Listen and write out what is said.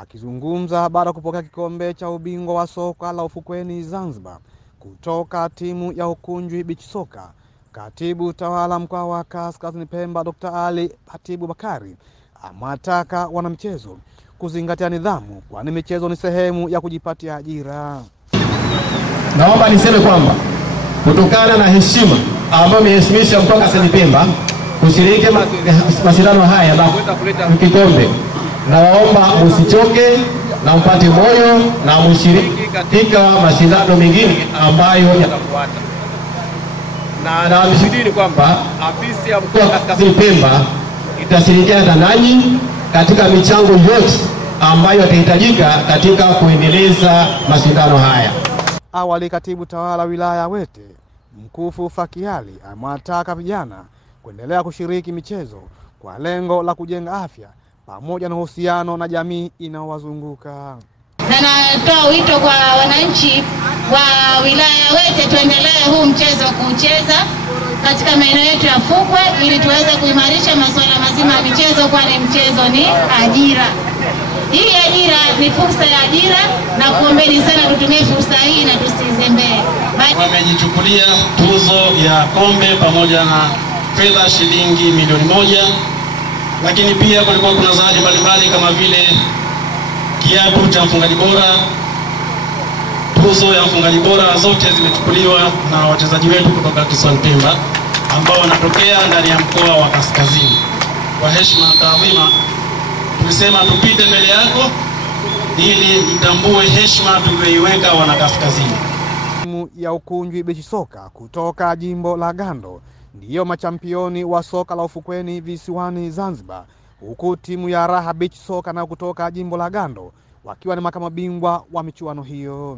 Akizungumza baada ya kupokea kikombe cha ubingwa wa soka la ufukweni Zanzibar kutoka timu ya Ukunjwi Beach Soka, katibu tawala mkoa wa Kaskazini Pemba Dr. Ali Hatibu Bakari amewataka wanamichezo kuzingatia nidhamu, kwani michezo ni sehemu ya kujipatia ajira. Naomba niseme kwamba kutokana na heshima ambayo imeheshimisha mkoa wa Kaskazini Pemba kushiriki mashindano haya na kikombe, naomba msichoke na mpate moyo na mshiriki katika mashindano mengine ambayo yatafuata. Na naamini kwamba afisi ya mkoa wa Kaskazini Pemba itashirikiana nanyi katika michango yote ambayo yatahitajika katika kuendeleza mashindano haya. Awali katibu tawala wilaya Wete Mkufu Fakiali amewataka vijana kuendelea kushiriki michezo kwa lengo la kujenga afya pamoja na uhusiano na jamii inayowazunguka. Na natoa wito kwa wananchi wa wilaya Wete tuendelee huu mchezo kucheza katika maeneo yetu ya fukwe ili tuweze kuimarisha masuala mazima ya michezo, kwani mchezo ni ajira. Hii ajira ni fursa ya ajira, na kuombeni sana tutumie fursa hii na tusizembee. Wamejichukulia tuzo ya kombe pamoja na fedha shilingi milioni 1, lakini pia kulikuwa kuna zawadi mbalimbali kama vile kiatu cha mfungaji bora. Tuzo ya mfungaji bora zote zimechukuliwa na wachezaji wetu kutoka Kisiwani Pemba ambao wanatokea ndani ya mkoa wa Kaskazini. Kwa heshima na taadhima tulisema tupite mbele yako ili mtambue heshima tuliyoiweka wana Kaskazini. Timu ya Ukunjwi Beach Soka kutoka jimbo la Gando ndiyo machampioni wa soka la ufukweni visiwani Zanzibar, huku timu ya Raha Beach Soka na kutoka jimbo la Gando wakiwa ni makamu bingwa wa michuano hiyo.